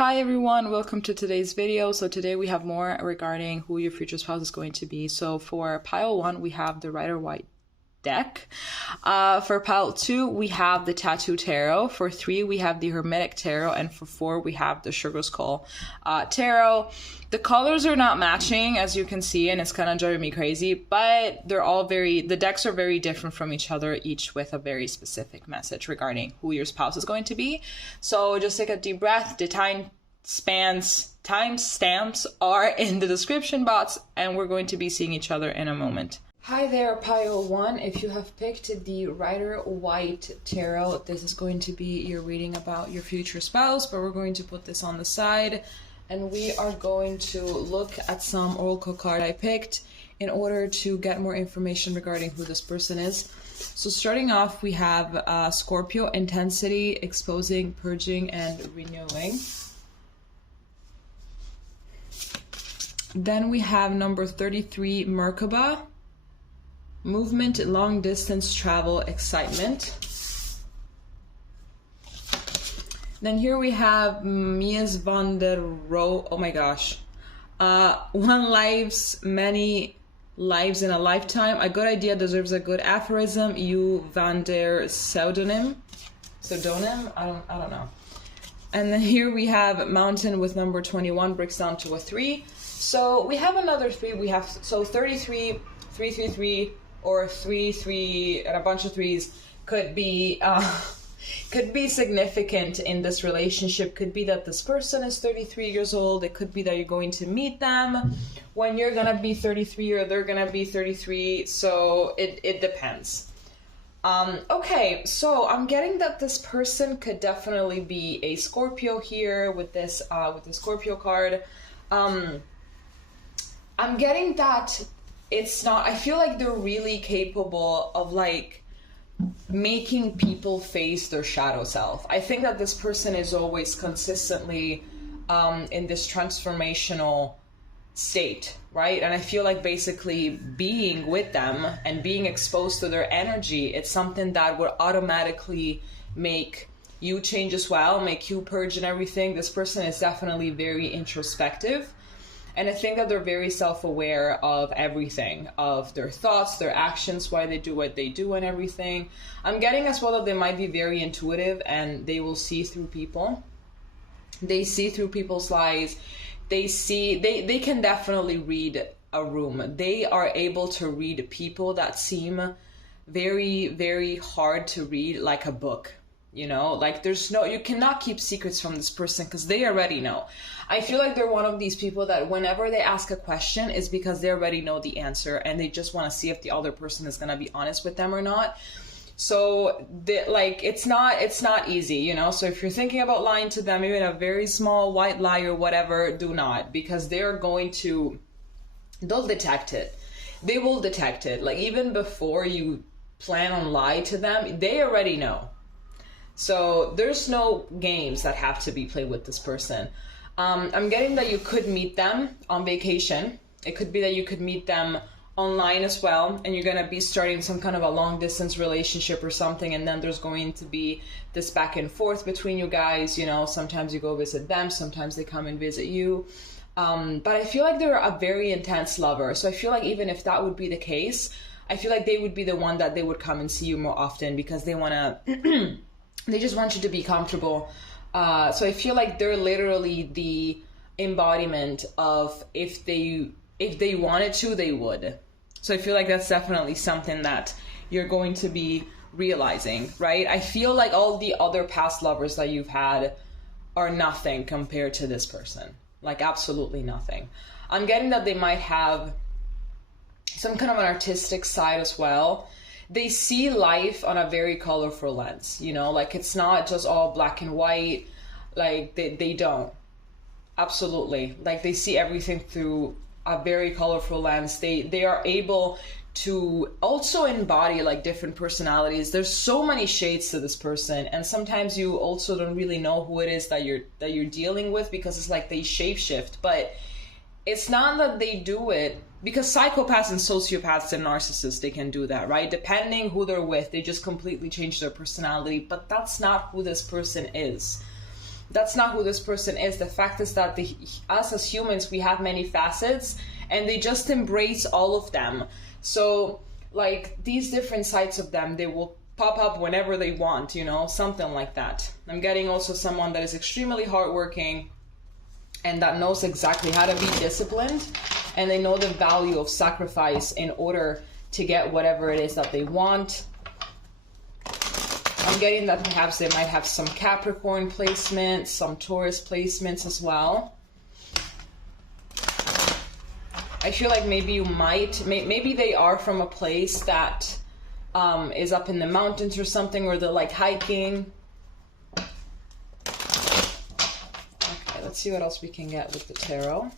Hi everyone, welcome to today's video. So today we have more regarding who your future spouse is going to be. So for pile 1, we have the Rider-Waite deck. For pile 2, we have the Tattoo Tarot. For 3, we have the Hermetic Tarot. And for 4, we have the Sugar Skull Tarot. The colors are not matching, as you can see, and it's kind of driving me crazy, but the decks are very different from each other, each with a very specific message regarding who your spouse is going to be. So just take a deep breath. The timestamps are in the description box, and we're going to be seeing each other in a moment. Hi there, pile 1. If you have picked the Rider-Waite Tarot, this is going to be your reading about your future spouse, but we're going to put this on the side. And we are going to look at some oracle card I picked in order to get more information regarding who this person is. So starting off, we have Scorpio, intensity, exposing, purging, and renewing. Then we have number 33, Merkaba, movement, long distance travel, excitement. Then here we have Mies van der Rohe. Oh my gosh. One lives, many lives in a lifetime. A good idea deserves a good aphorism. You van der pseudonym. I don't know. And then here we have mountain with number 21, breaks down to a 3. So we have another 3. We have 33, 333, or 33, and a bunch of 3s could be significant in this relationship. Could be that this person is 33 years old. It could be that you're going to meet them when you're gonna be 33 or they're gonna be 33. So it depends. Okay, so I'm getting that this person could definitely be a Scorpio here with this with the Scorpio card. I'm getting that it's not. I feel like they're really capable of like making people face their shadow self. I think that this person is always consistently in this transformational state, right? And I feel like basically being with them and being exposed to their energy, it's something that would automatically make you change as well, make you purge and everything. This person is definitely very introspective. And I think that they're very self-aware of everything, of their thoughts, their actions, why they do what they do and everything. I'm getting as well that they might be very intuitive and they will see through people. They see through people's lies. They can definitely read a room. They are able to read people that seem very, very hard to read, like a book. You know, like you cannot keep secrets from this person because they already know. I feel like they're one of these people that whenever they ask a question is because they already know the answer and they just want to see if the other person is going to be honest with them or not. So it's not easy, you know. So if you're thinking about lying to them, even a very small white lie or whatever, do not, because they'll detect it. They will detect it. Like even before you plan on lying to them, they already know. So there's no games that have to be played with this person. I'm getting that you could meet them on vacation. It could be that you could meet them online as well, and you're going to be starting some kind of a long distance relationship or something, and then there's going to be this back and forth between you guys. You know, sometimes you go visit them, sometimes they come and visit you. But I feel like they're a very intense lover. So I feel like even if that would be the case, I feel like they would be the one that they would come and see you more often because they want to... They just want you to be comfortable. So I feel like they're literally the embodiment of if they wanted to, they would. So I feel like that's definitely something that you're going to be realizing, right? I feel like all the other past lovers that you've had are nothing compared to this person. Like absolutely nothing. I'm getting that they might have some kind of an artistic side as well. They see life on a very colorful lens, you know, like it's not just all black and white. Like they don't. Absolutely. Like they see everything through a very colorful lens. They are able to also embody like different personalities. There's so many shades to this person, and sometimes you also don't really know who it is that you're dealing with because it's like they shapeshift. But it's not that they do it because psychopaths and sociopaths and narcissists, they can do that, right? Depending who they're with, they just completely change their personality, but that's not who this person is. That's not who this person is. The fact is that us as humans, we have many facets, and they just embrace all of them. So like these different sides of them, they will pop up whenever they want, you know, something like that. I'm getting also someone that is extremely hardworking and that knows exactly how to be disciplined, and they know the value of sacrifice in order to get whatever it is that they want. I'm getting that perhaps they might have some Capricorn placements, some Taurus placements as well. I feel like maybe you might, maybe they are from a place that is up in the mountains or something, or they're like hiking. Okay, let's see what else we can get with the tarot.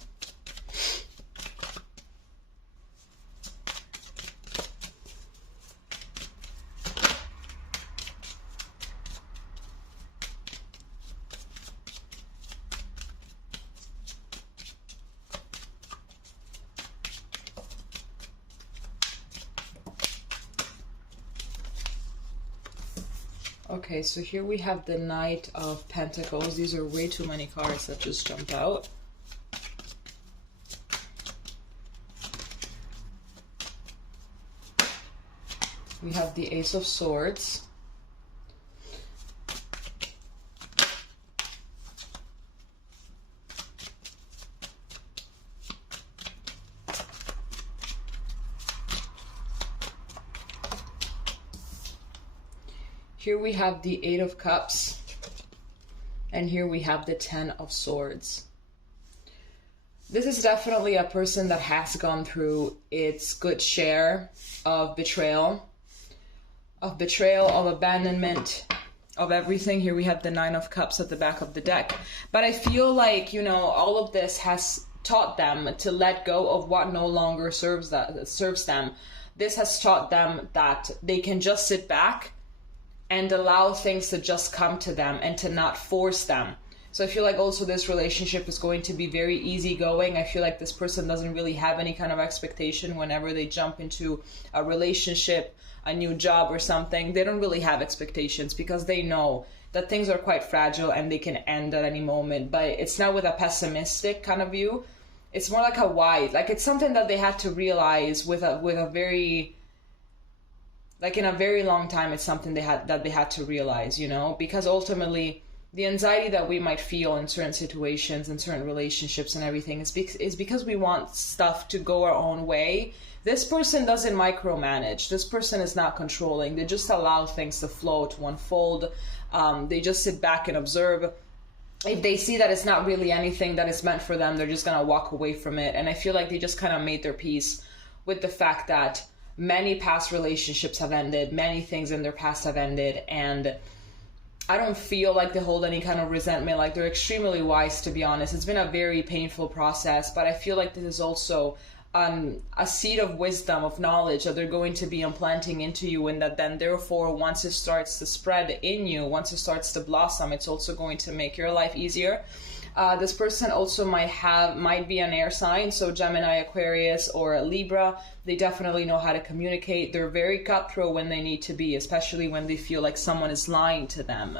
Okay, so here we have the Knight of Pentacles. These are way too many cards that just jumped out. We have the Ace of Swords. Here we have the Eight of Cups, and here we have the Ten of Swords. This is definitely a person that has gone through its good share of betrayal, of abandonment, of everything. Here we have the Nine of Cups at the back of the deck. But I feel like, you know, all of this has taught them to let go of what no longer serves them. This has taught them that they can just sit back and allow things to just come to them and to not force them. So I feel like also this relationship is going to be very easygoing. I feel like this person doesn't really have any kind of expectation whenever they jump into a relationship, a new job or something. They don't really have expectations because they know that things are quite fragile and they can end at any moment. But it's not with a pessimistic kind of view. It's more like a wise, like it's something that they had to realize with a very, like in a very long time, it's something they had to realize, you know, because ultimately the anxiety that we might feel in certain situations and certain relationships and everything is because we want stuff to go our own way. This person doesn't micromanage. This person is not controlling. They just allow things to flow, to unfold. They just sit back and observe. If they see that it's not really anything that is meant for them, they're just going to walk away from it. And I feel like they just kind of made their peace with the fact that many past relationships have ended, many things in their past have ended, and I don't feel like they hold any kind of resentment. Like, they're extremely wise, to be honest. It's been a very painful process, but I feel like this is also a seed of wisdom, of knowledge that they're going to be implanting into you, and that then therefore once it starts to spread in you, once it starts to blossom, it's also going to make your life easier. This person also might be an air sign, so Gemini, Aquarius, or Libra. They definitely know how to communicate. They're very cutthroat when they need to be, especially when they feel like someone is lying to them.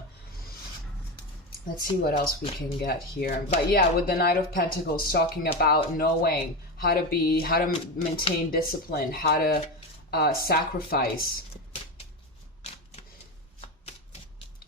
Let's see what else we can get here. But yeah, with the Knight of Pentacles, talking about knowing how to maintain discipline, how to sacrifice.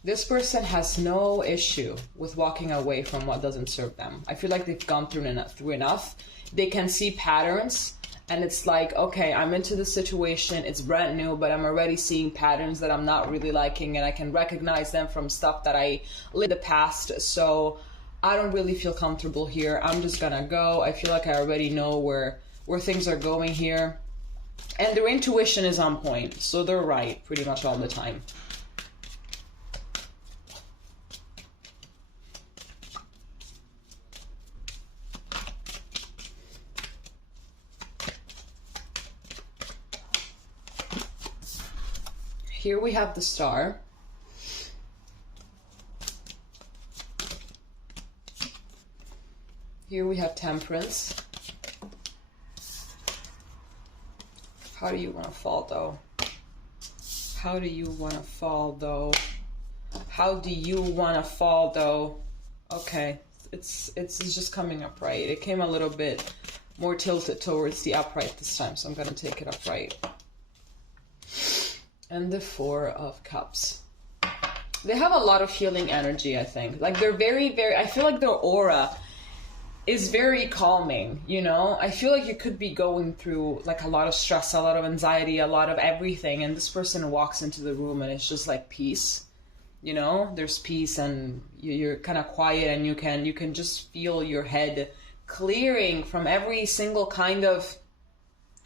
This person has no issue with walking away from what doesn't serve them. I feel like they've gone through enough. They can see patterns, and it's like, okay, I'm into the situation, it's brand new, but I'm already seeing patterns that I'm not really liking, and I can recognize them from stuff that I lived in the past. So I don't really feel comfortable here. I'm just gonna go. I feel like I already know where things are going here. And their intuition is on point, so they're right pretty much all the time. Here we have the Star. Here we have Temperance. How do you want to fall, though? How do you want to fall, though? How do you want to fall, though? Okay, it's just coming upright. It came a little bit more tilted towards the upright this time, so I'm gonna take it upright. And the Four of Cups. They have a lot of healing energy, I think. Like, they're very, very, I feel like their aura is very calming, you know? I feel like you could be going through like a lot of stress, a lot of anxiety, a lot of everything, and this person walks into the room and it's just like peace, you know? There's peace, and you're kind of quiet, and you can just feel your head clearing from every single kind of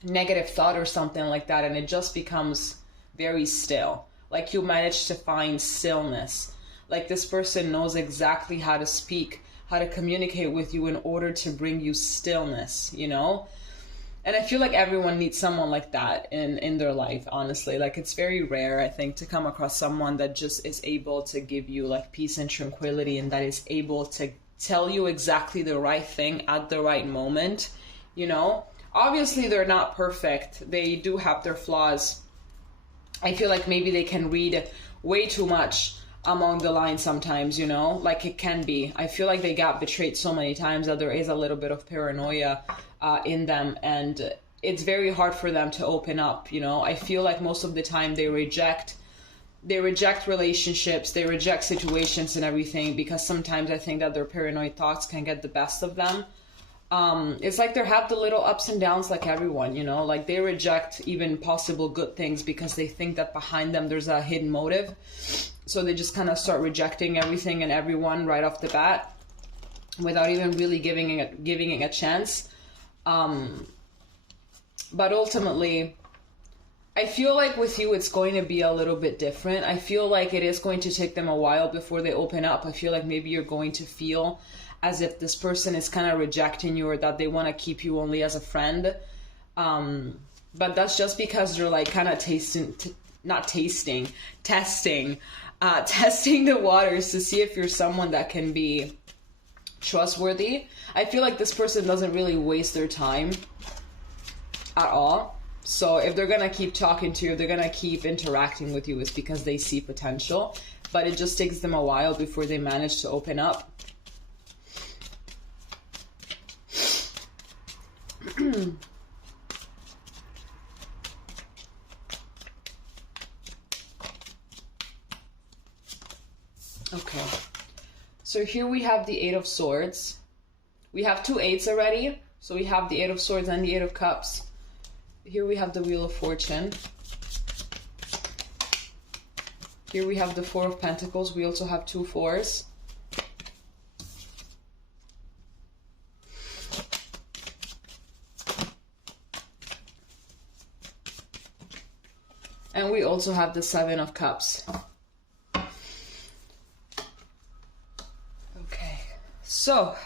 negative thought or something like that, and it just becomes very still. Like, you manage to find stillness. Like, this person knows exactly how to speak, how to communicate with you in order to bring you stillness, you know? And I feel like everyone needs someone like that in their life, honestly. Like, it's very rare, I think, to come across someone that just is able to give you like peace and tranquility, and that is able to tell you exactly the right thing at the right moment, you know? Obviously, they're not perfect. They do have their flaws. I feel like maybe they can read way too much among the lines sometimes, you know, like it can be. I feel like they got betrayed so many times that there is a little bit of paranoia in them, and it's very hard for them to open up, you know. I feel like most of the time they reject relationships, they reject situations and everything, because sometimes I think that their paranoid thoughts can get the best of them. It's like they have the little ups and downs like everyone, you know, like they reject even possible good things because they think that behind them there's a hidden motive. So they just kind of start rejecting everything and everyone right off the bat without even really giving it a chance. But ultimately, I feel like with you, it's going to be a little bit different. I feel like it is going to take them a while before they open up. I feel like maybe you're going to feel as if this person is kind of rejecting you, or that they want to keep you only as a friend. But that's just because they're like kind of testing the waters to see if you're someone that can be trustworthy. I feel like this person doesn't really waste their time at all. So if they're going to keep talking to you, they're going to keep interacting with you, it's because they see potential. But it just takes them a while before they manage to open up. Okay, so here we have the Eight of Swords. We have two eights already. So we have the Eight of Swords and the Eight of Cups. Here we have the Wheel of Fortune. Here we have the Four of Pentacles. We also have two fours. And we also have the Seven of Cups. Okay, so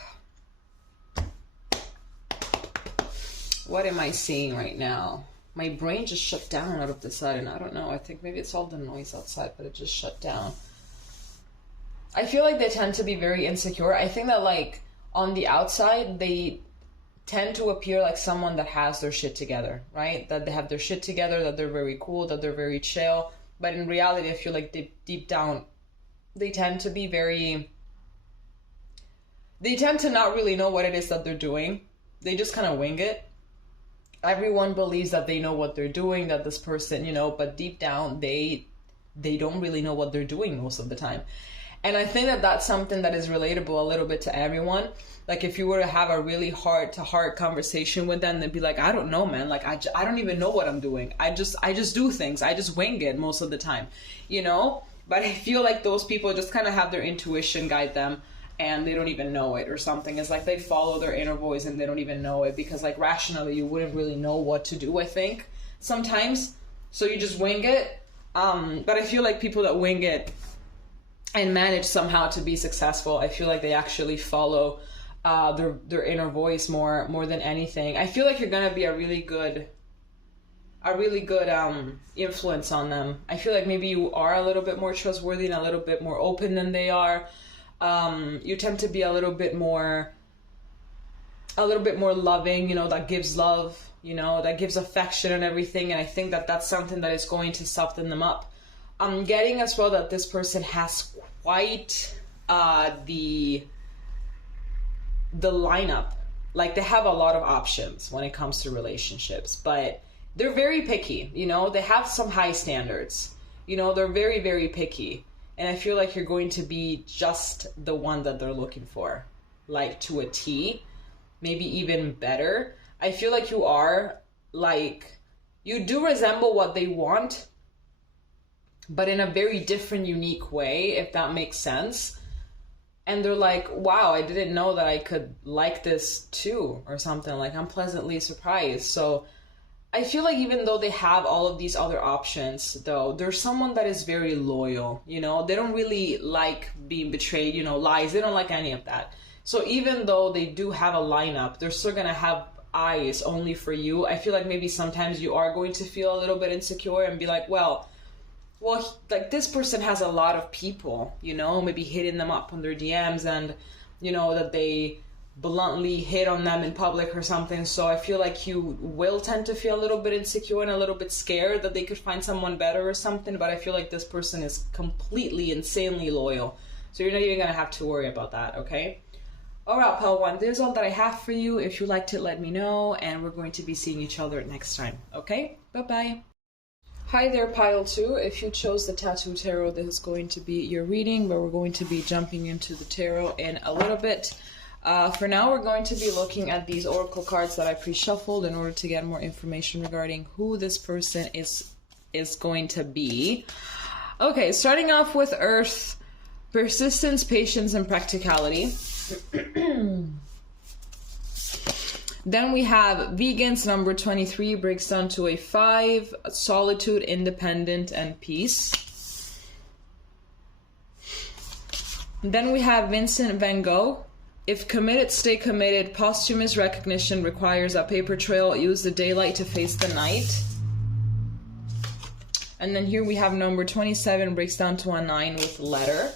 what am I seeing right now? My brain just shut down out of the sudden. I don't know. I think maybe it's all the noise outside, but it just shut down. I feel like they tend to be very insecure. I think that like on the outside, they tend to appear like someone that has their shit together, right? That they have their shit together, that they're very cool, that they're very chill. But in reality, I feel like deep down, they tend to be they tend to not really know what it is that they're doing. They just kind of wing it. Everyone believes that they know what they're doing, that this person, you know, but deep down, they don't really know what they're doing most of the time. And I think that that's something that is relatable a little bit to everyone. Like if you were to have a really heart-to-heart conversation with them, they'd be like, I don't know, man. Like, I don't even know what I'm doing. I just do things. I just wing it most of the time, you know? But I feel like those people just kind of have their intuition guide them, and they don't even know it or something. It's like they follow their inner voice and they don't even know it, because like rationally you wouldn't really know what to do, I think, sometimes. So you just wing it. But I feel like people that wing it and manage somehow to be successful, I feel like they actually follow their inner voice more than anything. I feel like you're gonna be a really good influence on them. I feel like maybe you are a little bit more trustworthy and a little bit more open than they are. You tend to be a little bit more loving, you know, that gives love, you know, that gives affection and everything. And I think that that's something that is going to soften them up. I'm getting as well that this person has quite the the lineup. Like, they have a lot of options when it comes to relationships, but they're very picky, you know, they have some high standards, you know, they're very, very picky. And I feel like you're going to be just the one that they're looking for, like to a T, maybe even better. I feel like you are, like, you do resemble what they want, but in a very different, unique way, if that makes sense. And they're like, wow, I didn't know that I could like this too, or something. Like, I'm pleasantly surprised. So I feel like even though they have all of these other options, though, there's someone that is very loyal, you know? They don't really like being betrayed, you know, lies. They don't like any of that. So even though they do have a lineup, they're still going to have eyes only for you. I feel like maybe sometimes you are going to feel a little bit insecure and be like, well, like, this person has a lot of people, you know, maybe hitting them up on their DMs, and, you know, that they bluntly hit on them in public or something. So I feel like you will tend to feel a little bit insecure and a little bit scared that they could find someone better or something. But I feel like this person is completely, insanely loyal. So you're not even going to have to worry about that, okay? All right, Pile 1, this is all that I have for you. If you liked it, let me know. And we're going to be seeing each other next time, okay? Bye-bye. Hi there, Pile 2. If you chose the Tattoo Tarot, this is going to be your reading, but we're going to be jumping into the tarot in a little bit. For now, we're going to be looking at these oracle cards that I pre-shuffled in order to get more information regarding who this person is going to be. Okay, starting off with Earth, persistence, patience, and practicality. Then we have Vegans, number 23, breaks down to a 5, solitude, independent, and peace. Then we have Vincent van Gogh. If committed, stay committed. Posthumous recognition requires a paper trail. Use the daylight to face the night. And then here we have number 27, breaks down to a 9 with letter.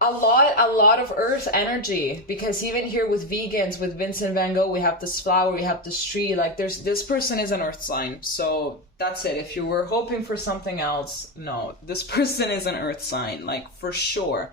A lot of earth energy, because even here with Vegans, with Vincent van Gogh, we have this flower, we have this tree. Like, this person is an earth sign. So that's it. If you were hoping for something else, no, this person is an earth sign, like, for sure.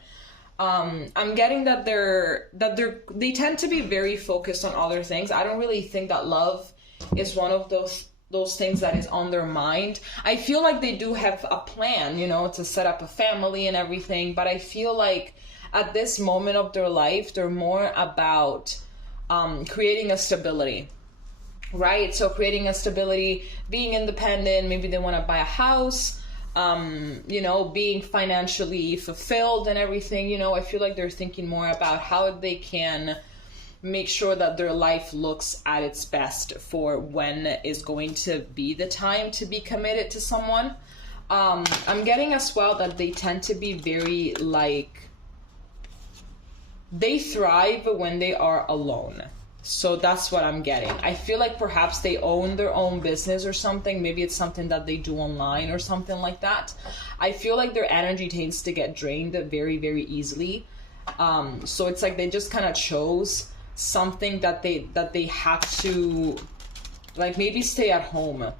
I'm getting that they tend to be very focused on other things. I don't really think that love is one of those things that is on their mind. I feel like they do have a plan, you know, to set up a family and everything, but I feel like at this moment of their life, they're more about creating a stability, right? So creating a stability, being independent, maybe they want to buy a house, you know, being financially fulfilled and everything, you know. I feel like they're thinking more about how they can make sure that their life looks at its best for when is going to be the time to be committed to someone. I'm getting as well that they tend to be very, like, they thrive when they are alone. So that's what I'm getting. I feel like perhaps they own their own business or something. Maybe it's something that they do online or something like that. I feel like their energy tends to get drained very, very easily. So it's like they just kind of chose something that they have to, like, maybe stay at home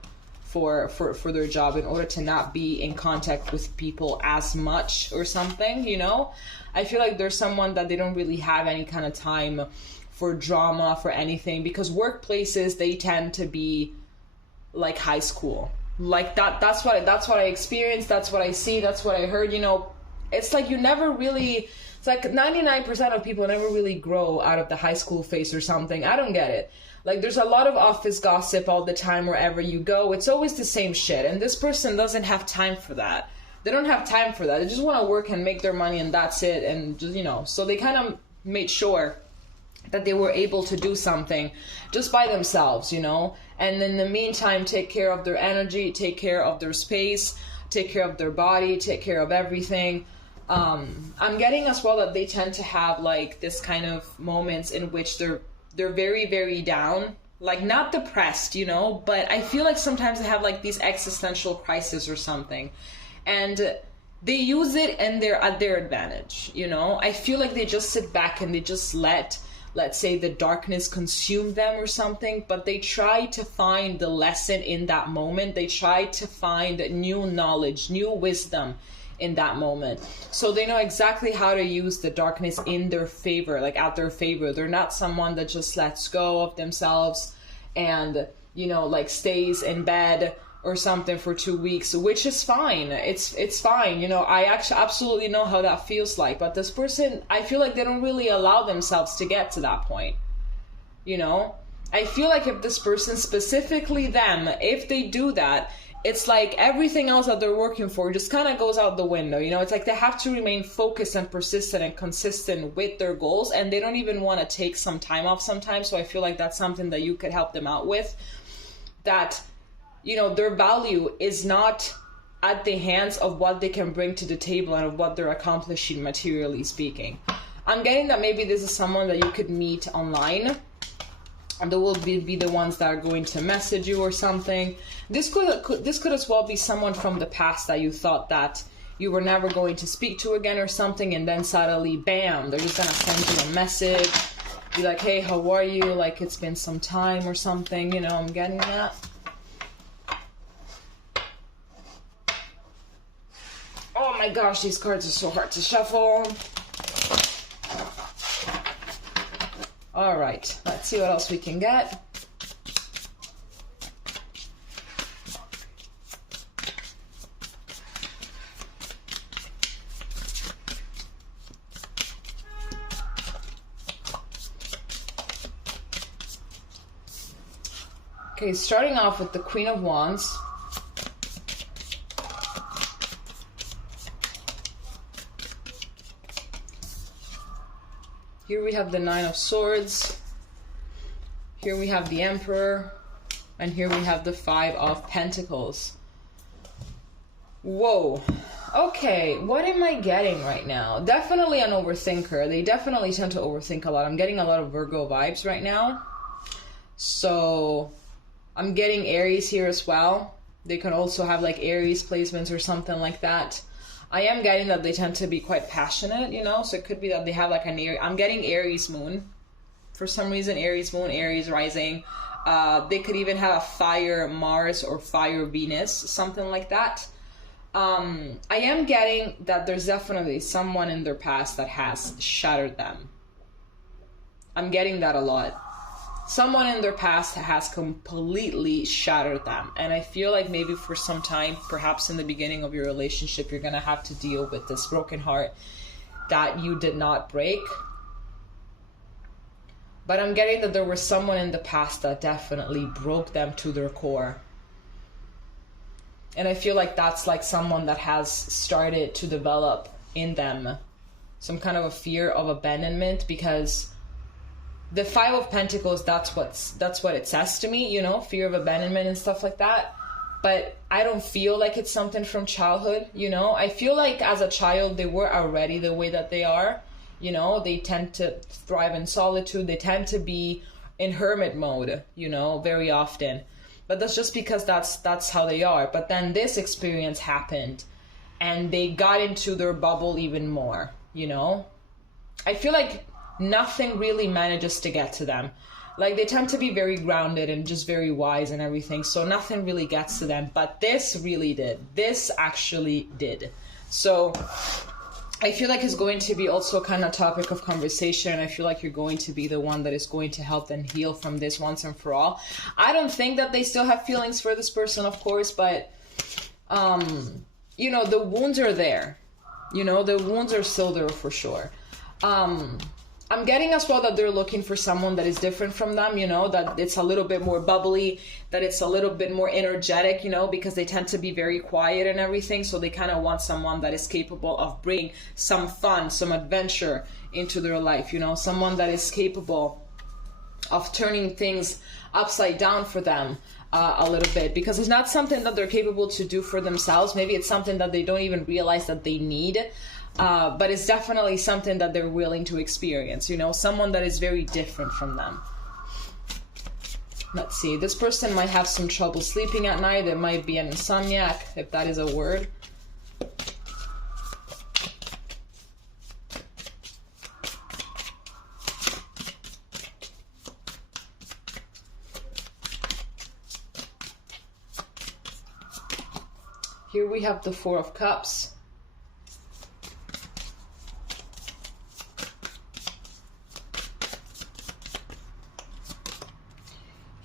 for their job in order to not be in contact with people as much or something, you know. I feel like there's someone that they don't really have any kind of time for drama, for anything, because workplaces, they tend to be like high school, like that's what I experienced, that's what I see, that's what I heard, you know. It's like you never really, it's like 99% of people never really grow out of the high school phase or something. I don't get it. Like, there's a lot of office gossip all the time wherever you go. It's always the same shit, and this person doesn't have time for that. They don't have time for that. They just want to work and make their money, and that's it. And just, you know, so they kind of made sure that they were able to do something just by themselves, you know. And in the meantime, take care of their energy, take care of their space, take care of their body, take care of everything. I'm getting as well that they tend to have, like, this kind of moments in which they're very, very down, like, not depressed, you know, but I feel like sometimes they have, like, these existential crises or something, and they use it and they're at their advantage, you know. I feel like they just sit back and they just let's say, the darkness consume them or something, but they try to find the lesson in that moment. They try to find new knowledge, new wisdom in that moment. So they know exactly how to use the darkness in their favor, like at their favor. They're not someone that just lets go of themselves and, you know, like stays in bed or something for 2 weeks, which is fine. It's fine. You know, I actually absolutely know how that feels like. But this person, I feel like they don't really allow themselves to get to that point. You know, I feel like if this person, specifically them, if they do that, it's like everything else that they're working for just kind of goes out the window. You know, it's like they have to remain focused and persistent and consistent with their goals, and they don't even want to take some time off sometimes. So I feel like that's something that you could help them out with. That, you know, their value is not at the hands of what they can bring to the table and of what they're accomplishing materially speaking. I'm getting that maybe this is someone that you could meet online. And they will be the ones that are going to message you or something. This could as well be someone from the past that you thought that you were never going to speak to again or something, and then suddenly, bam, they're just gonna send you a message, be like, hey, how are you? Like, it's been some time or something, you know, I'm getting that. Oh my gosh, these cards are so hard to shuffle. All right, let's see what else we can get. Okay, starting off with the Queen of Wands. Here we have the Nine of Swords. Here we have the Emperor. And here we have the Five of Pentacles. Whoa. Okay, what am I getting right now? Definitely an overthinker. They definitely tend to overthink a lot. I'm getting a lot of Virgo vibes right now. So I'm getting Aries here as well. They can also have like Aries placements or something like that. I am getting that they tend to be quite passionate, you know, so it could be that they have like an Aries. I'm getting Aries moon. For some reason, Aries moon, Aries rising. They could even have a fire Mars or fire Venus, something like that. I am getting that there's definitely someone in their past that has shattered them. I'm getting that a lot. Someone in their past has completely shattered them. And I feel like maybe for some time, perhaps in the beginning of your relationship, you're going to have to deal with this broken heart that you did not break. But I'm getting that there was someone in the past that definitely broke them to their core. And I feel like that's like someone that has started to develop in them some kind of a fear of abandonment, because the Five of Pentacles, that's what it says to me, you know, fear of abandonment and stuff like that. But I don't feel like it's something from childhood, you know. I feel like as a child, they were already the way that they are, you know. They tend to thrive in solitude. They tend to be in hermit mode, you know, very often. But that's just because that's how they are. But then this experience happened and they got into their bubble even more, you know. I feel like nothing really manages to get to them. Like, they tend to be very grounded and just very wise and everything, so nothing really gets to them. But this really did. This actually did. So I feel like it's going to be also kind of topic of conversation. I feel like you're going to be the one that is going to help them heal from this once and for all. I don't think that they still have feelings for this person, of course, but you know, the wounds are there. You know, the wounds are still there for sure. I'm getting as well that they're looking for someone that is different from them, you know, that it's a little bit more bubbly, that it's a little bit more energetic, you know, because they tend to be very quiet and everything. So they kind of want someone that is capable of bringing some fun, some adventure into their life, you know, someone that is capable of turning things upside down for them a little bit, because it's not something that they're capable to do for themselves. Maybe it's something that they don't even realize that they need. But it's definitely something that they're willing to experience, you know, someone that is very different from them. Let's see, this person might have some trouble sleeping at night. It might be an insomniac, if that is a word. Here we have the Four of Cups.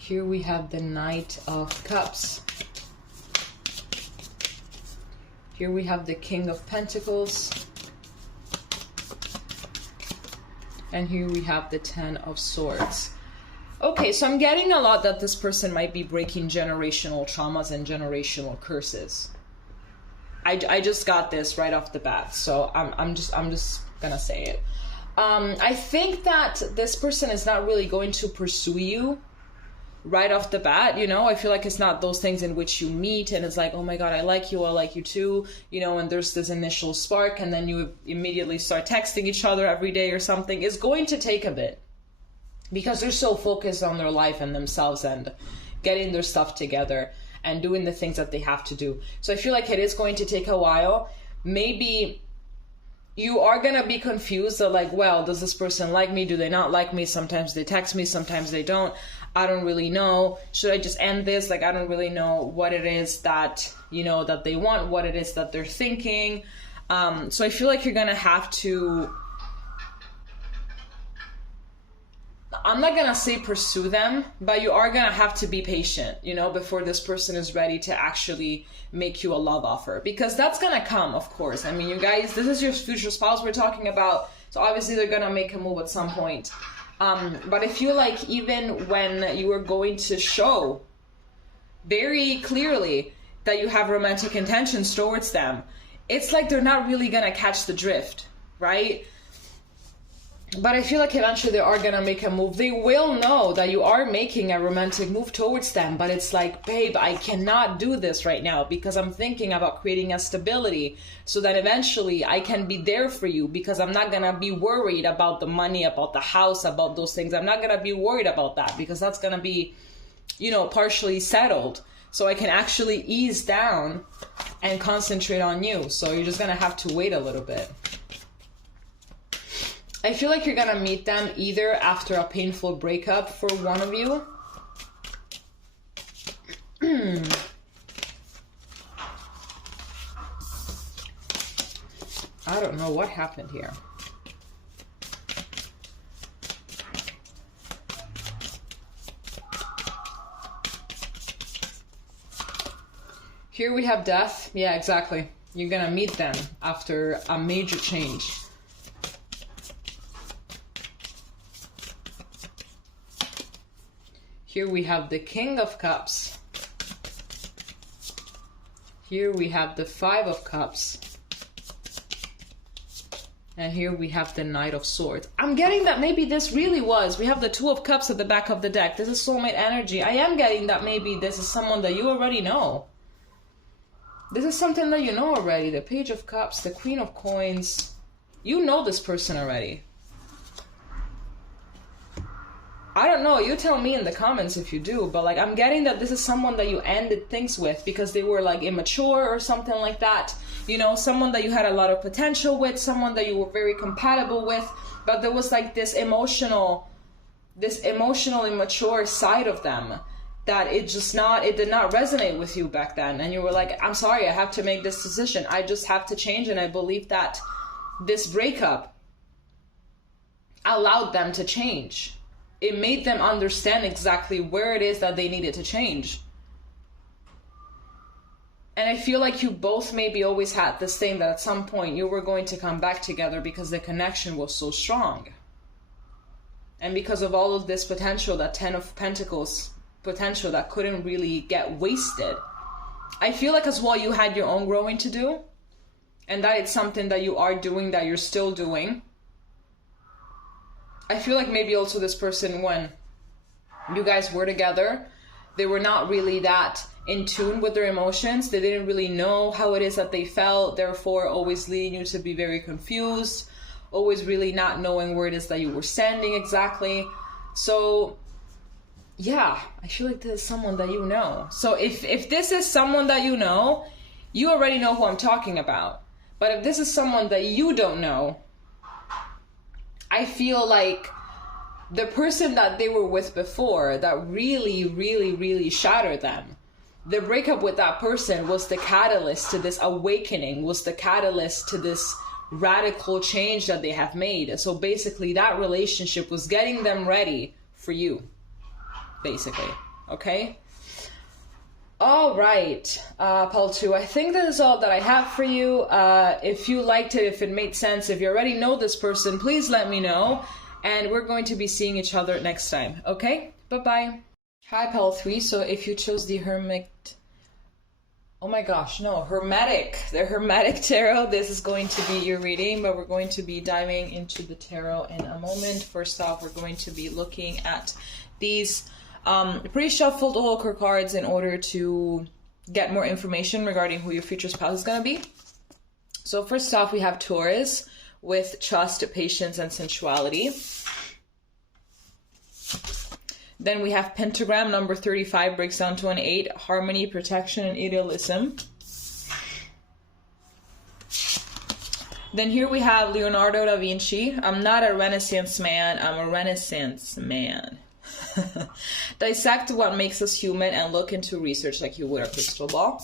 Here we have the Knight of Cups. Here we have the King of Pentacles. And here we have the Ten of Swords. Okay, so I'm getting a lot that this person might be breaking generational traumas and generational curses. I just got this right off the bat, so I'm just gonna say it. I think that this person is not really going to pursue you right off the bat, you know. I feel like it's not those things in which you meet and it's like, oh my god, I like you too, you know, and there's this initial spark and then you immediately start texting each other every day or something. It's going to take a bit because they're so focused on their life and themselves and getting their stuff together and doing the things that they have to do. So I feel like it is going to take a while. Maybe you are going to be confused that like, well, does this person like me? Do they not like me? Sometimes they text me, sometimes they don't. I don't really know. Should I just end this? Like, I don't really know what it is that, you know, that they want, what it is that they're thinking. So I feel like you're going to have to, I'm not going to say pursue them, but you are going to have to be patient, you know, before this person is ready to actually make you a love offer. Because that's going to come, of course. I mean, you guys, this is your future spouse we're talking about. So obviously they're going to make a move at some point. But I feel like even when you are going to show very clearly that you have romantic intentions towards them, it's like they're not really going to catch the drift, right? But I feel like eventually they are going to make a move. They will know that you are making a romantic move towards them, but it's like, babe, I cannot do this right now because I'm thinking about creating a stability so that eventually I can be there for you, because I'm not going to be worried about the money, about the house, about those things. I'm not going to be worried about that because that's going to be, you know, partially settled. So I can actually ease down and concentrate on you. So you're just going to have to wait a little bit. I feel like you're going to meet them either after a painful breakup for one of you. I don't know what happened here. Here we have death. Yeah, exactly. You're going to meet them after a major change. Here we have the King of Cups. Here we have the Five of Cups. And here we have the Knight of Swords. I'm getting that maybe this really was. We have the Two of Cups at the back of the deck. This is soulmate energy. I am getting that maybe this is someone that you already know. This is something that you know already. The Page of Cups, the Queen of Coins. You know this person already. I don't know, you tell me in the comments if you do, but like I'm getting that this is someone that you ended things with because they were like immature or something like that. You know, someone that you had a lot of potential with, someone that you were very compatible with, but there was like this emotional immature side of them that it did not resonate with you back then. And you were like, I'm sorry, I have to make this decision. I just have to change. And I believe that this breakup allowed them to change. It made them understand exactly where it is that they needed to change. And I feel like you both maybe always had this thing that at some point you were going to come back together because the connection was so strong. And because of all of this potential, that Ten of Pentacles potential that couldn't really get wasted. I feel like as well you had your own growing to do. And that it's something that you are doing, that you're still doing. I feel like maybe also this person, when you guys were together, they were not really that in tune with their emotions. They didn't really know how it is that they felt, therefore always leading you to be very confused, always really not knowing where it is that you were standing exactly. So yeah, I feel like this is someone that you know. So if this is someone that you know, you already know who I'm talking about. But if this is someone that you don't know, I feel like the person that they were with before that really, really, really shattered them, the breakup with that person was the catalyst to this awakening, was the catalyst to this radical change that they have made. So basically that relationship was getting them ready for you, basically. okay? All right, Pal 2, I think that is all that I have for you. If you liked it, if it made sense, if you already know this person, please let me know. And we're going to be seeing each other next time, okay? Bye-bye. Hi, Pal 3. So if you chose the Hermetic... Oh my gosh, no, Hermetic. The Hermetic Tarot. This is going to be your reading, but we're going to be diving into the tarot in a moment. First off, we're going to be looking at these pre-shuffled oracle cards in order to get more information regarding who your future spouse is going to be. So first off, we have Taurus with trust, patience, and sensuality. Then we have Pentagram, number 35, breaks down to an 8, harmony, protection, and idealism. Then here we have Leonardo da Vinci. I'm not a Renaissance man, I'm a Renaissance man. Dissect what makes us human and look into research like you would a crystal ball.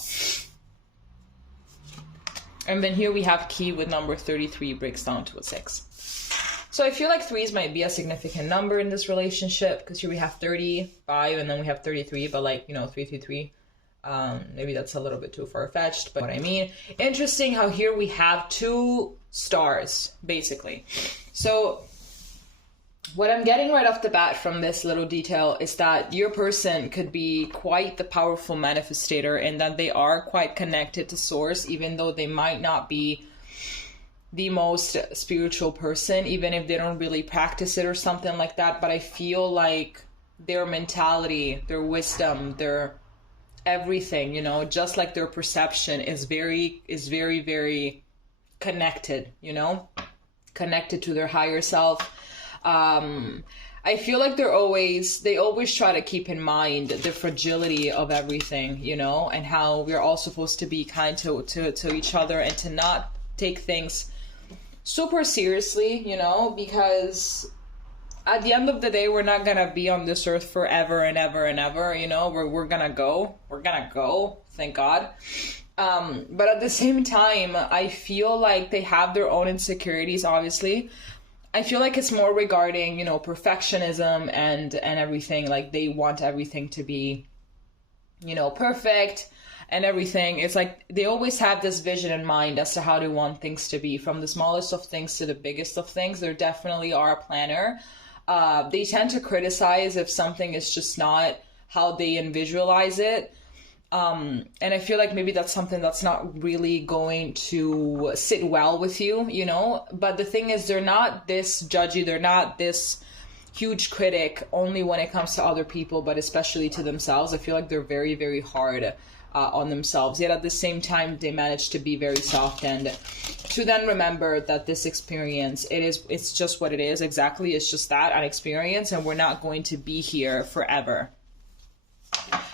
And then here we have Key with number 33, breaks down to a 6. So I feel like 3s might be a significant number in this relationship, because here we have 35 and then we have 33, but like, you know, 333, maybe that's a little bit too far-fetched, but what I mean. Interesting how here we have 2 stars, basically. So what I'm getting right off the bat from this little detail is that your person could be quite the powerful manifestator, and that they are quite connected to source, even though they might not be the most spiritual person, even if they don't really practice it or something like that. But I feel like their mentality, their wisdom, their everything, you know, just like their perception is very, very connected, you know, connected to their higher self. I feel like they always try to keep in mind the fragility of everything, you know, and how we're all supposed to be kind to each other, and to not take things super seriously, you know, because at the end of the day, we're not gonna be on this earth forever and ever and ever, you know. We're gonna go, thank God. But at the same time, I feel like they have their own insecurities, obviously. I feel like it's more regarding, you know, perfectionism and everything. Like, they want everything to be, you know, perfect and everything. It's like they always have this vision in mind as to how they want things to be, from the smallest of things to the biggest of things. They definitely are a planner. They tend to criticize if something is just not how they visualize it. And I feel like maybe that's something that's not really going to sit well with you, you know. But the thing is, they're not this judgy, they're not this huge critic only when it comes to other people, but especially to themselves. I feel like they're very, very hard on themselves, yet at the same time they manage to be very soft, and to then remember that this experience, it's just what it is. Exactly, it's just that, an experience, and we're not going to be here forever.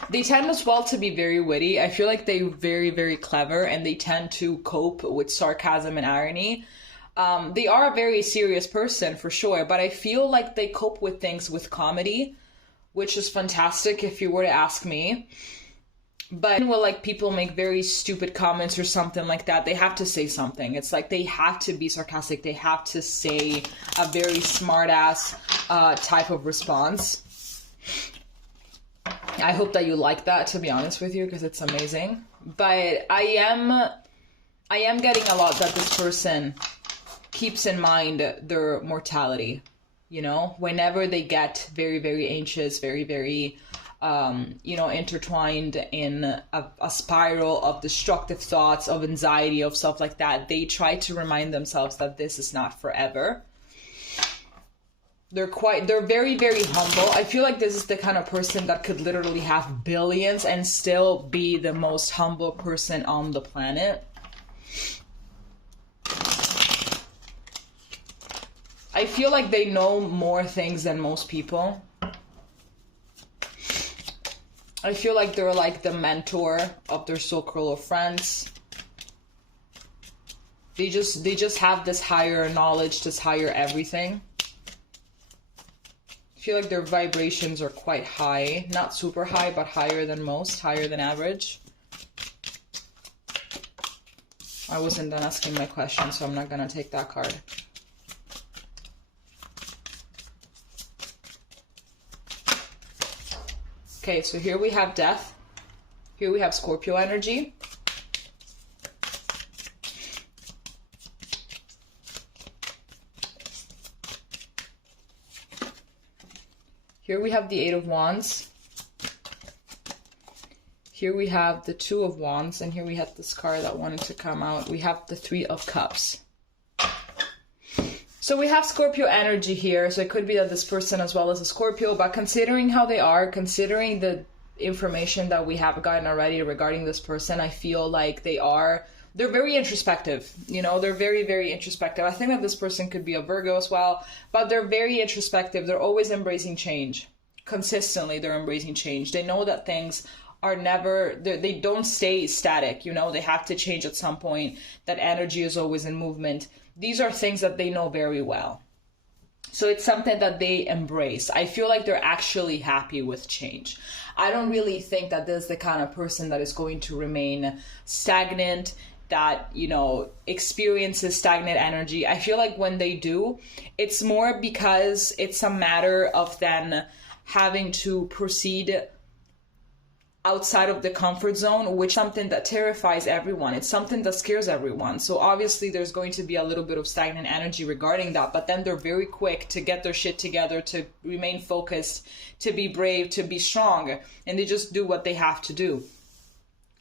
They tend as well to be very witty. I feel like they're very, very clever, and they tend to cope with sarcasm and irony. They are a very serious person for sure, but I feel like they cope with things with comedy, which is fantastic if you were to ask me. But when, like, people make very stupid comments or something like that, they have to say something. It's like they have to be sarcastic. They have to say a very smart-ass type of response. I hope that you like that, to be honest with you, because it's amazing. But I am getting a lot that this person keeps in mind their mortality, you know, whenever they get very, very anxious, very, very you know, intertwined in a spiral of destructive thoughts, of anxiety, of stuff like that. They try to remind themselves that this is not forever. They're very, very humble. I feel like this is the kind of person that could literally have billions and still be the most humble person on the planet. I feel like they know more things than most people. I feel like they're like the mentor of their circle of friends. They just have this higher knowledge, this higher everything. I feel like their vibrations are quite high. Not super high, but higher than most, higher than average. I wasn't done asking my question, so I'm not gonna take that card. Okay, so here we have death. Here we have Scorpio energy. Here we have the Eight of Wands. Here we have the Two of Wands, and here we have this card that wanted to come out. We have the Three of Cups. So we have Scorpio energy here, so it could be that this person as well as a Scorpio, but considering how they are, considering the information that we have gotten already regarding this person, I feel like they're very introspective, you know, they're very, very introspective. I think that this person could be a Virgo as well, but they're very introspective. They're always embracing change. Consistently, they're embracing change. They know that things are never, they don't stay static, you know, they have to change at some point. That energy is always in movement. These are things that they know very well. So it's something that they embrace. I feel like they're actually happy with change. I don't really think that this is the kind of person that is going to remain stagnant, that, you know, experiences stagnant energy. I feel like when they do, it's more because it's a matter of then having to proceed outside of the comfort zone, which is something that terrifies everyone. It's something that scares everyone. So obviously there's going to be a little bit of stagnant energy regarding that, but then they're very quick to get their shit together, to remain focused, to be brave, to be strong, and they just do what they have to do.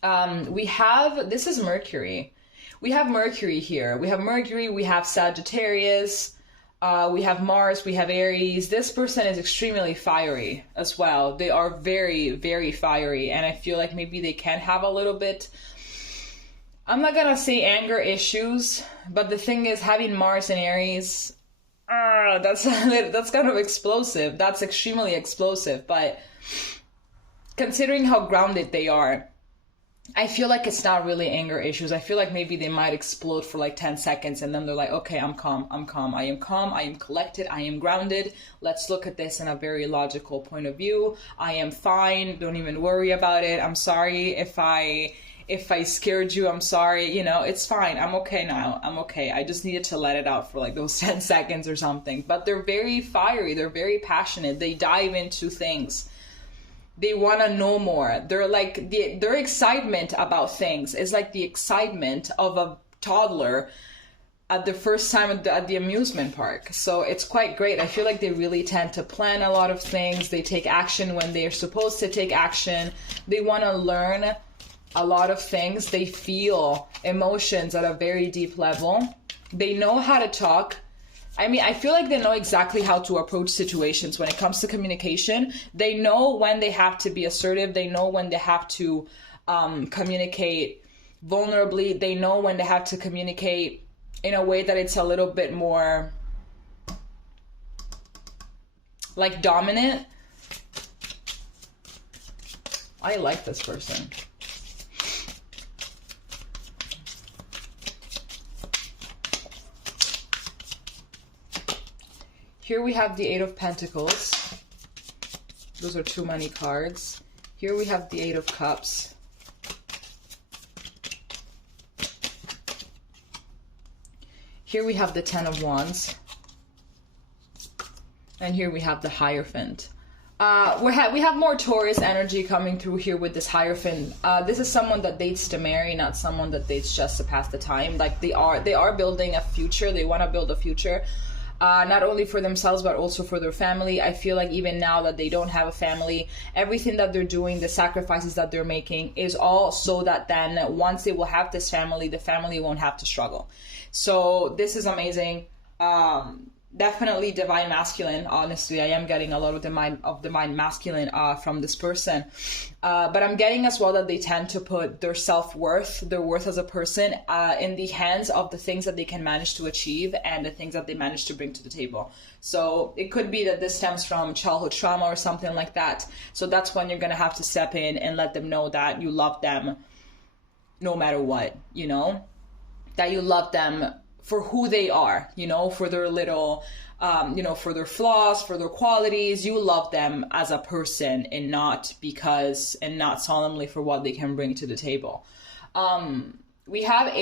This is Mercury. We have Mercury here. We have Mercury, we have Sagittarius, we have Mars, we have Aries. This person is extremely fiery as well. They are very, very fiery. And I feel like maybe they can have a little bit, I'm not going to say anger issues, but the thing is, having Mars and Aries, that's kind of explosive. That's extremely explosive. But considering how grounded they are, I feel like it's not really anger issues. I feel like maybe they might explode for like 10 seconds and then they're like, okay, I'm calm, I am collected, I am grounded. Let's look at this in a very logical point of view. I am fine, don't even worry about it. I'm sorry if I scared you, I'm sorry, you know, it's fine. I'm okay now, I'm okay. I just needed to let it out for like those 10 seconds or something. But they're very fiery, they're very passionate, they dive into things. They want to know more. They're like, their excitement about things is like the excitement of a toddler at the first time at the amusement park. So it's quite great. I feel like they really tend to plan a lot of things. They take action when they're supposed to take action. They want to learn a lot of things. They feel emotions at a very deep level. They know how to talk. I mean, I feel like they know exactly how to approach situations when it comes to communication. They know when they have to be assertive. They know when they have to communicate vulnerably. They know when they have to communicate in a way that it's a little bit more like dominant. I like this person. Here we have the Eight of Pentacles. Those are too many cards. Here we have the Eight of Cups. Here we have the Ten of Wands. And here we have the Hierophant. We have more Taurus energy coming through here with this Hierophant. This is someone that dates to marry, not someone that dates just to pass the time. Like they are building a future. They want to build a future. Not only for themselves, but also for their family. I feel like even now that they don't have a family, everything that they're doing, the sacrifices that they're making is all so that then once they will have this family, the family won't have to struggle. So this is amazing. Definitely divine masculine. Honestly, I am getting a lot of divine masculine from this person. But I'm getting as well that they tend to put their self-worth, their worth as a person, in the hands of the things that they can manage to achieve and the things that they manage to bring to the table. So it could be that this stems from childhood trauma or something like that. So that's when you're going to have to step in and let them know that you love them no matter what, you know, that you love them for who they are, you know, for their little, you know, for their flaws, for their qualities. You love them as a person and not solemnly for what they can bring to the table. We have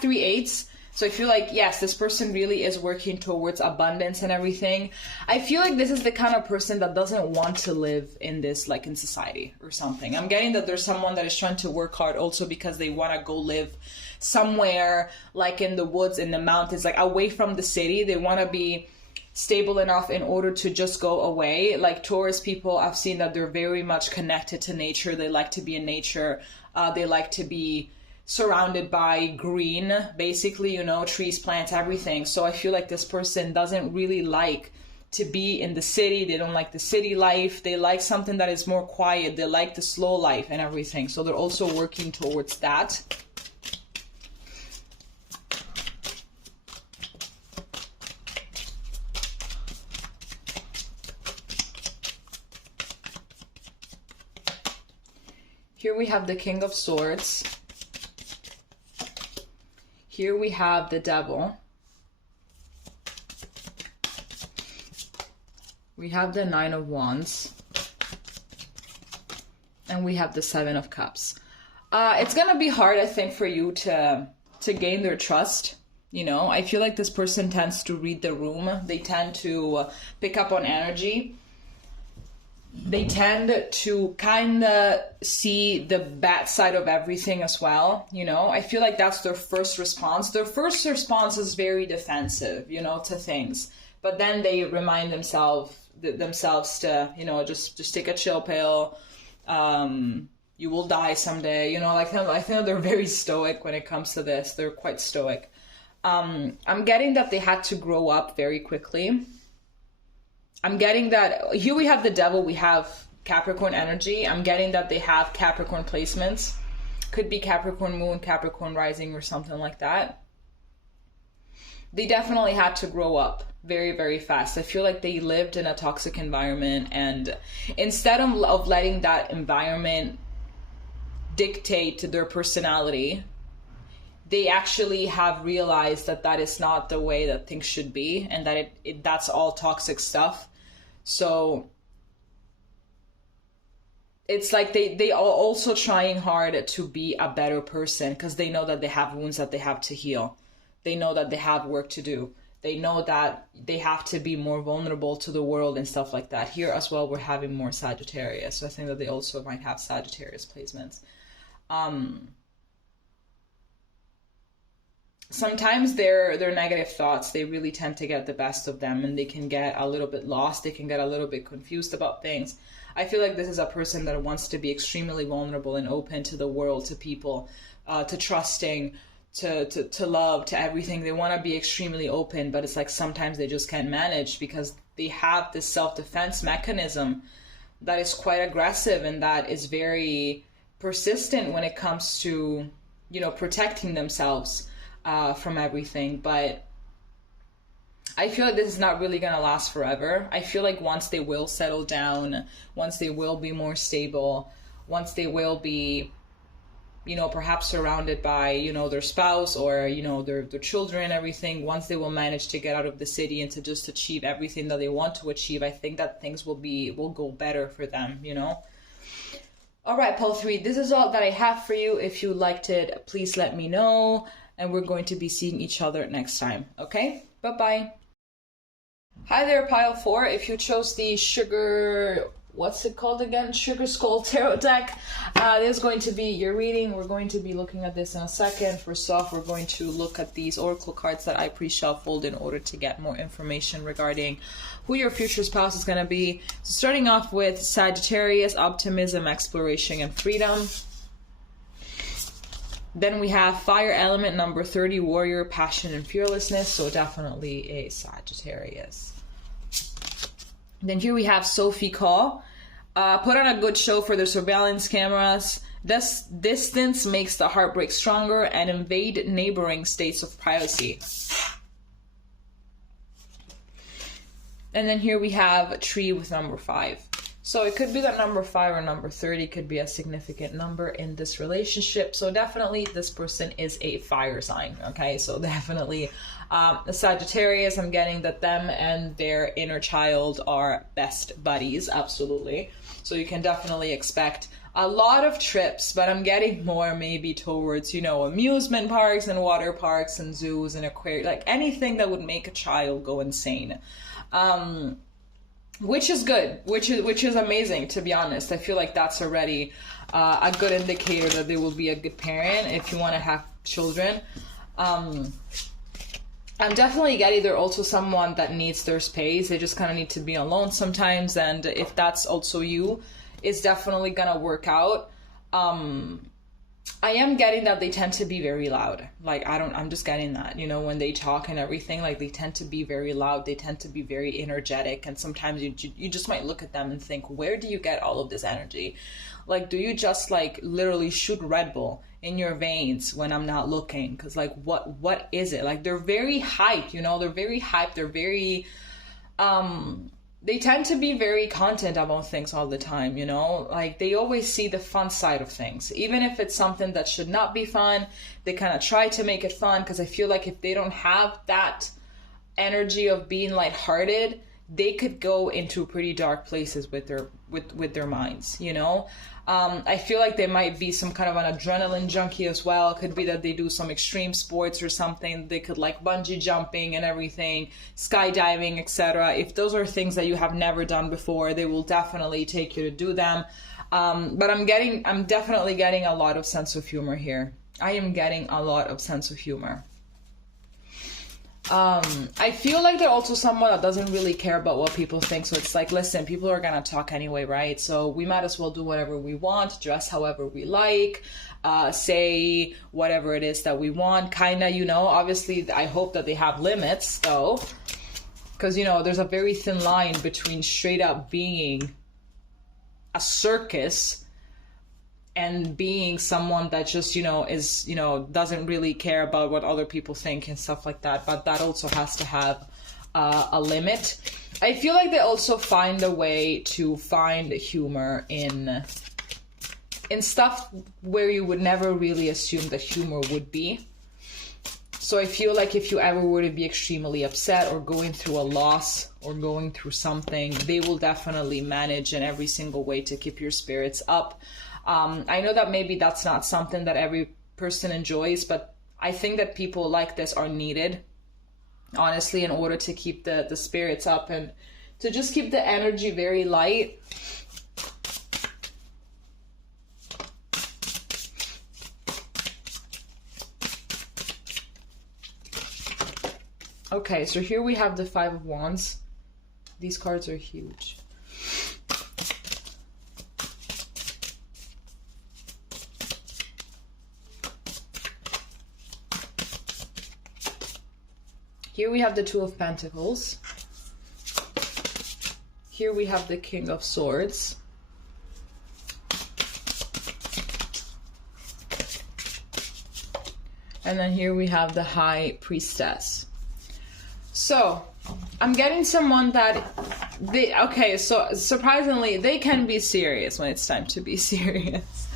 three eights. So I feel like, yes, this person really is working towards abundance and everything. I feel like this is the kind of person that doesn't want to live in this, like in society or something. I'm getting that there's someone that is trying to work hard also because they want to go live somewhere like in the woods, in the mountains, like away from the city. They want to be stable enough in order to just go away. Like Taurus people, I've seen that they're very much connected to nature. They like to be in nature. They like to be surrounded by green, basically, you know, trees, plants, everything. So I feel like this person doesn't really like to be in the city. They don't like the city life. They like something that is more quiet. They like the slow life and everything. So they're also working towards that. Here we have the King of Swords. Here we have the Devil. We have the Nine of Wands. And we have the Seven of Cups. It's gonna be hard, I think, for you to gain their trust. You know, I feel like this person tends to read the room. They tend to pick up on energy. They tend to kind of see the bad side of everything as well, you know. I feel like that's their first response. Their first response is very defensive, you know, to things. But then they remind themselves to, you know, just take a chill pill. You will die someday, you know. Like, I think they're very stoic when it comes to this. They're quite stoic. I'm getting that they had to grow up very quickly. I'm getting that here we have the Devil, we have Capricorn energy. I'm getting that they have Capricorn placements. Could be Capricorn moon, Capricorn rising, or something like that. They definitely had to grow up very, very fast. I feel like they lived in a toxic environment, and instead of letting that environment dictate their personality, they actually have realized that that is not the way that things should be, and that that's all toxic stuff. So it's like they are also trying hard to be a better person because they know that they have wounds that they have to heal. They know that they have work to do. They know that they have to be more vulnerable to the world and stuff like that. Here as well, we're having more Sagittarius. So I think that they also might have Sagittarius placements. Sometimes their negative thoughts, they really tend to get the best of them, and they can get a little bit lost. They can get a little bit confused about things. I feel like this is a person that wants to be extremely vulnerable and open to the world, to people, to trusting, to love, to everything. They want to be extremely open, but it's like sometimes they just can't manage because they have this self-defense mechanism that is quite aggressive and that is very persistent when it comes to, you know, protecting themselves from everything. But I feel like this is not really going to last forever. I feel like once they will settle down, once they will be more stable, once they will be, you know, perhaps surrounded by, you know, their spouse or, you know, their children and everything, once they will manage to get out of the city and to just achieve everything that they want to achieve, I think that things will go better for them, you know. All right, Pole 3, this is all that I have for you. If you liked it, please let me know. And we're going to be seeing each other next time. Okay? Bye-bye. Hi there, Pile 4. If you chose the Sugar... What's it called again? Sugar Skull Tarot deck. This is going to be your reading. We're going to be looking at this in a second. First off, we're going to look at these oracle cards that I pre-shuffled in order to get more information regarding who your future spouse is going to be. So starting off with Sagittarius, optimism, exploration, and freedom. Then we have fire element number 30, warrior, passion, and fearlessness. So definitely a Sagittarius. Then here we have Sophie Call. Put on a good show for the surveillance cameras. This distance makes the heartbreak stronger and invade neighboring states of privacy. And then here we have Tree with number 5. So it could be that number 5 or number 30 could be a significant number in this relationship. So definitely this person is a fire sign, okay? So definitely the Sagittarius, I'm getting that them and their inner child are best buddies, absolutely. So you can definitely expect a lot of trips, but I'm getting more maybe towards, you know, amusement parks and water parks and zoos and aquarium, like anything that would make a child go insane. Which is good, which is amazing, to be honest. I feel like that's already a good indicator that they will be a good parent if you want to have children. I'm definitely getting they're also someone that needs their space. They just kind of need to be alone sometimes, and if that's also you, it's definitely gonna work out. I am getting that they tend to be very loud. Like, I'm just getting that, you know, when they talk and everything, like they tend to be very loud. They tend to be very energetic. And sometimes you just might look at them and think, where do you get all of this energy? Like, do you just like literally shoot Red Bull in your veins when I'm not looking? Cause like, what is it? Like, they're very hyped, you know, they're very hyped. They're very, they tend to be very content about things all the time, you know, like they always see the fun side of things, even if it's something that should not be fun. They kind of try to make it fun, because I feel like if they don't have that energy of being lighthearted, they could go into pretty dark places with their minds, you know. I feel like they might be some kind of an adrenaline junkie as well. It could be that they do some extreme sports or something. They could like bungee jumping and everything, skydiving, etc. If those are things that you have never done before, they will definitely take you to do them. But I'm definitely getting a lot of sense of humor here. I am getting a lot of sense of humor. I feel like they're also someone that doesn't really care about what people think. So it's like, listen, people are gonna talk anyway, right? So we might as well do whatever we want, dress however we like, say whatever it is that we want, kinda, you know. Obviously, I hope that they have limits, though, because, you know, there's a very thin line between straight up being a circus and being someone that just, you know, is, you know, doesn't really care about what other people think and stuff like that. But that also has to have a limit. I feel like they also find a way to find humor in stuff where you would never really assume that humor would be. So I feel like if you ever were to be extremely upset or going through a loss or going through something, they will definitely manage in every single way to keep your spirits up. I know that maybe that's not something that every person enjoys, but I think that people like this are needed, honestly, in order to keep the spirits up and to just keep the energy very light. Okay, so here we have the Five of Wands. These cards are huge. Here we have the Two of Pentacles. Here we have the King of Swords. And then here we have the High Priestess. So, I'm getting someone that so surprisingly, they can be serious when it's time to be serious.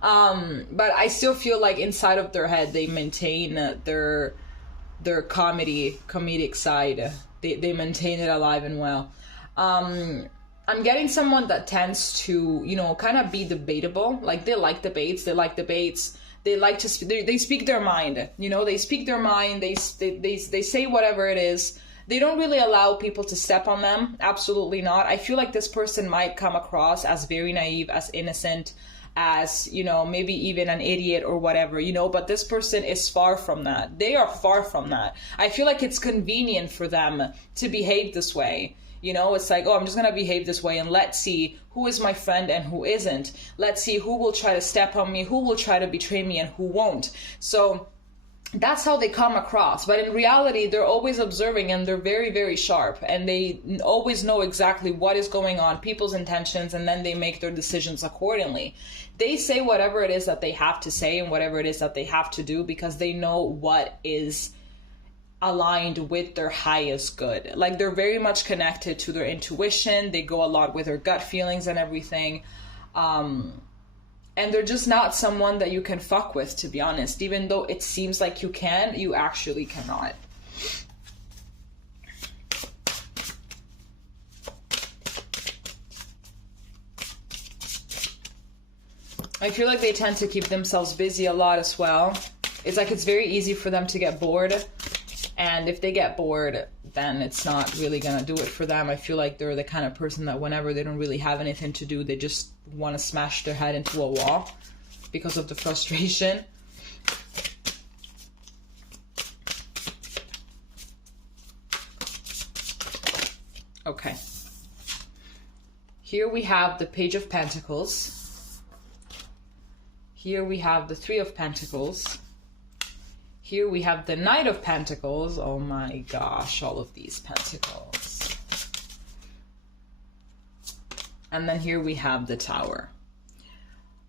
But I still feel like inside of their head, they maintain their comedic side. They maintain it alive and well. I'm getting someone that tends to, you know, kind of be debatable. Like, they like debates. They like to they speak their mind. You know, they speak their mind. They say whatever it is. They don't really allow people to step on them. Absolutely not. I feel like this person might come across as very naive, as innocent, as, you know, maybe even an idiot or whatever, you know, but this person is far from that. They are far from that. I feel like it's convenient for them to behave this way. You know, it's like, oh, I'm just going to behave this way and let's see who is my friend and who isn't. Let's see who will try to step on me, who will try to betray me, and who won't. So that's how they come across. But in reality, they're always observing and they're very, very sharp. And they always know exactly what is going on, people's intentions, and then they make their decisions accordingly. They say whatever it is that they have to say and whatever it is that they have to do because they know what is aligned with their highest good. Like they're very much connected to their intuition. They go a lot with their gut feelings and everything. And they're just not someone that you can fuck with, to be honest. Even though it seems like you can, you actually cannot. I feel like they tend to keep themselves busy a lot as well. It's like it's very easy for them to get bored. And if they get bored, then it's not really going to do it for them. I feel like they're the kind of person that whenever they don't really have anything to do, they just want to smash their head into a wall because of the frustration. Okay. Here we have the Page of Pentacles. Here we have the Three of Pentacles. Here we have the Knight of Pentacles. Oh my gosh, all of these pentacles. And then here we have the Tower.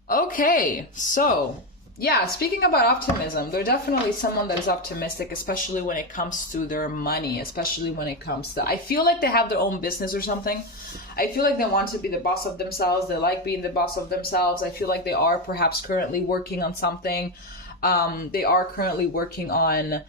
Okay, so yeah, speaking about optimism, they're definitely someone that is optimistic, especially when it comes to their money, especially when it comes to, I feel like they have their own business or something. I feel like they want to be the boss of themselves. They like being the boss of themselves. I feel like they are perhaps currently working on something. They are currently working on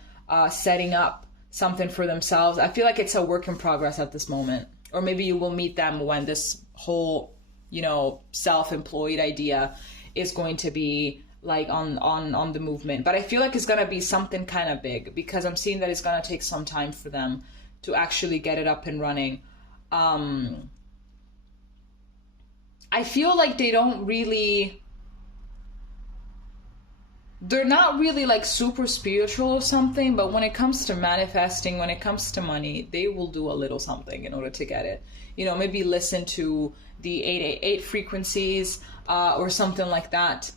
setting up something for themselves. I feel like it's a work in progress at this moment. Or maybe you will meet them when this whole, you know, self-employed idea is going to be like on the movement. But I feel like it's going to be something kind of big, because I'm seeing that it's going to take some time for them to actually get it up and running. I feel like they don't really... They're not really like super spiritual or something, but when it comes to manifesting, when it comes to money, they will do a little something in order to get it. You know, maybe listen to the 888 frequencies or something like that.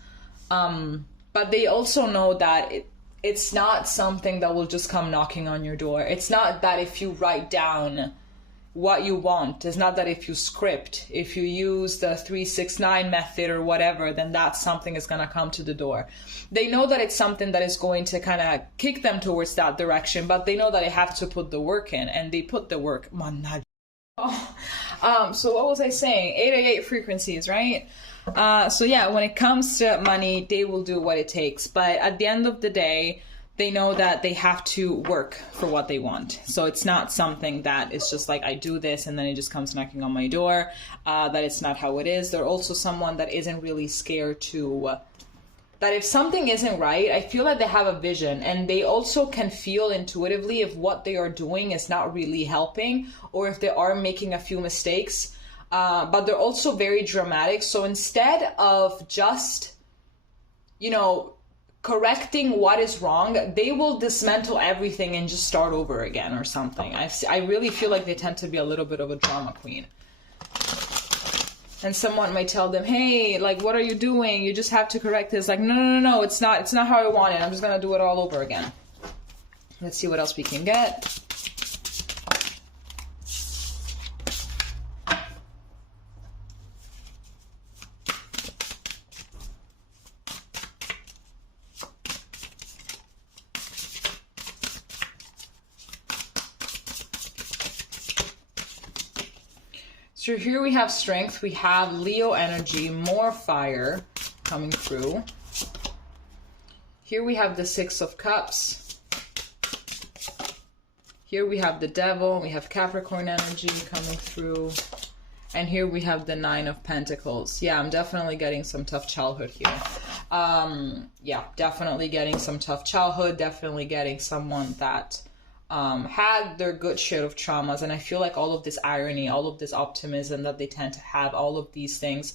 But they also know that it's not something that will just come knocking on your door. It's not that if you write down what you want, it's not that if you script, if you use the 369 method or whatever, then that's something is going to come to the door. They know that it's something that is going to kind of kick them towards that direction, but they know that they have to put the work in, and they put the work. So what was I saying? 888 frequencies, right? So yeah, when it comes to money, they will do what it takes. But at the end of the day, they know that they have to work for what they want. So it's not something that is just like, I do this and then it just comes knocking on my door. That it's not how it is. They're also someone that isn't really scared to... that if something isn't right, I feel like they have a vision, and they also can feel intuitively if what they are doing is not really helping, or if they are making a few mistakes. But they're also very dramatic. So instead of just, you know, correcting what is wrong, they will dismantle everything and just start over again or something. I really feel like they tend to be a little bit of a drama queen. And someone might tell them, hey, like, what are you doing? You just have to correct this. Like, no, it's not how I want it. I'm just going to do it all over again. Let's see what else we can get. So here we have strength, we have Leo energy, more fire coming through. Here we have the Six of Cups. Here we have the Devil, we have Capricorn energy coming through. And here we have the Nine of Pentacles. Yeah, I'm definitely getting some tough childhood here. Yeah, definitely getting some tough childhood, definitely getting someone that... had their good share of traumas. And I feel like all of this irony, all of this optimism that they tend to have, all of these things,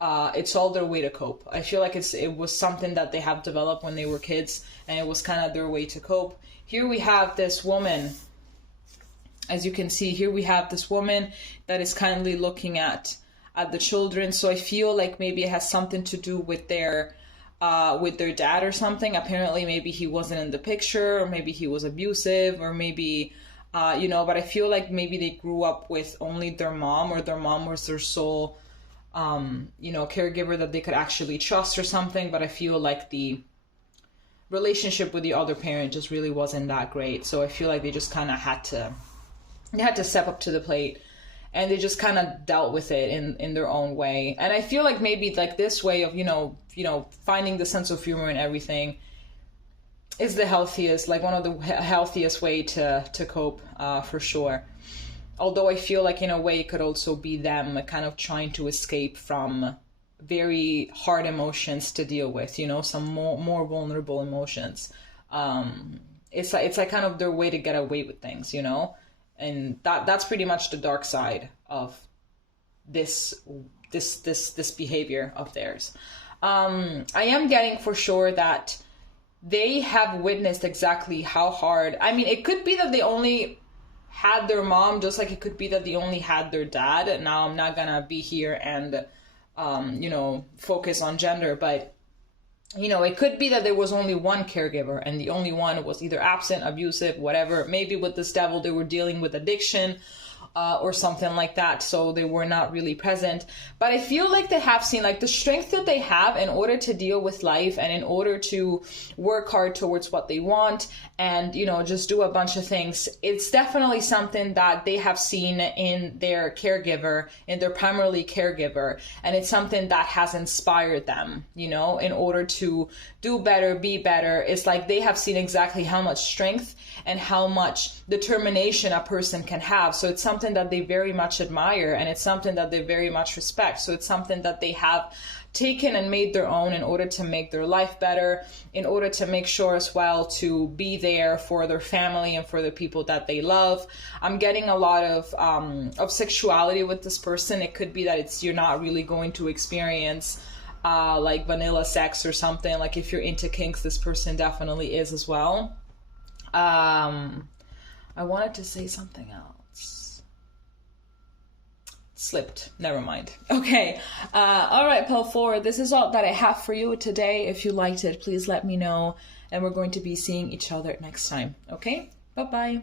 it's all their way to cope. I feel like it was something that they have developed when they were kids, and it was kind of their way to cope. Here we have this woman. As you can see, here we have this woman that is kindly looking at the children. So I feel like maybe it has something to do with their dad or something. Apparently maybe he wasn't in the picture, or maybe he was abusive, or maybe you know, but I feel like maybe they grew up with only their mom, or their mom was their sole you know, caregiver that they could actually trust or something. But I feel like the relationship with the other parent just really wasn't that great. So I feel like they just kind of had to step up to the plate, and they just kind of dealt with it in their own way. And I feel like maybe like this way of, you know, finding the sense of humor in everything is the healthiest, like one of the healthiest way to cope, for sure. Although I feel like in a way it could also be them kind of trying to escape from very hard emotions to deal with, you know, some more vulnerable emotions. It's like kind of their way to get away with things, you know, and that's pretty much the dark side of this behavior of theirs. I am getting for sure that they have witnessed exactly how hard. I mean, it could be that they only had their mom, just like it could be that they only had their dad. Now I'm not gonna be here and you know, focus on gender, but you know, it could be that there was only one caregiver and the only one was either absent, abusive, whatever. Maybe with this devil they were dealing with addiction or something like that, so they were not really present. But I feel like they have seen like the strength that they have in order to deal with life and in order to work hard towards what they want and, you know, just do a bunch of things. It's definitely something that they have seen in their caregiver, in their primarily caregiver, and it's something that has inspired them, you know, in order to do better, be better. It's like they have seen exactly how much strength and how much determination a person can have. So it's something that they very much admire, and it's something that they very much respect. So it's something that they have taken and made their own in order to make their life better, in order to make sure as well to be there for their family and for the people that they love. I'm getting a lot of sexuality with this person. It could be that you're not really going to experience like vanilla sex or something. Like if you're into kinks, this person definitely is as well. I wanted to say something else. Slipped. Never mind. Okay. All right, Pal 4. This is all that I have for you today. If you liked it, please let me know. And we're going to be seeing each other next time. Okay? Bye-bye.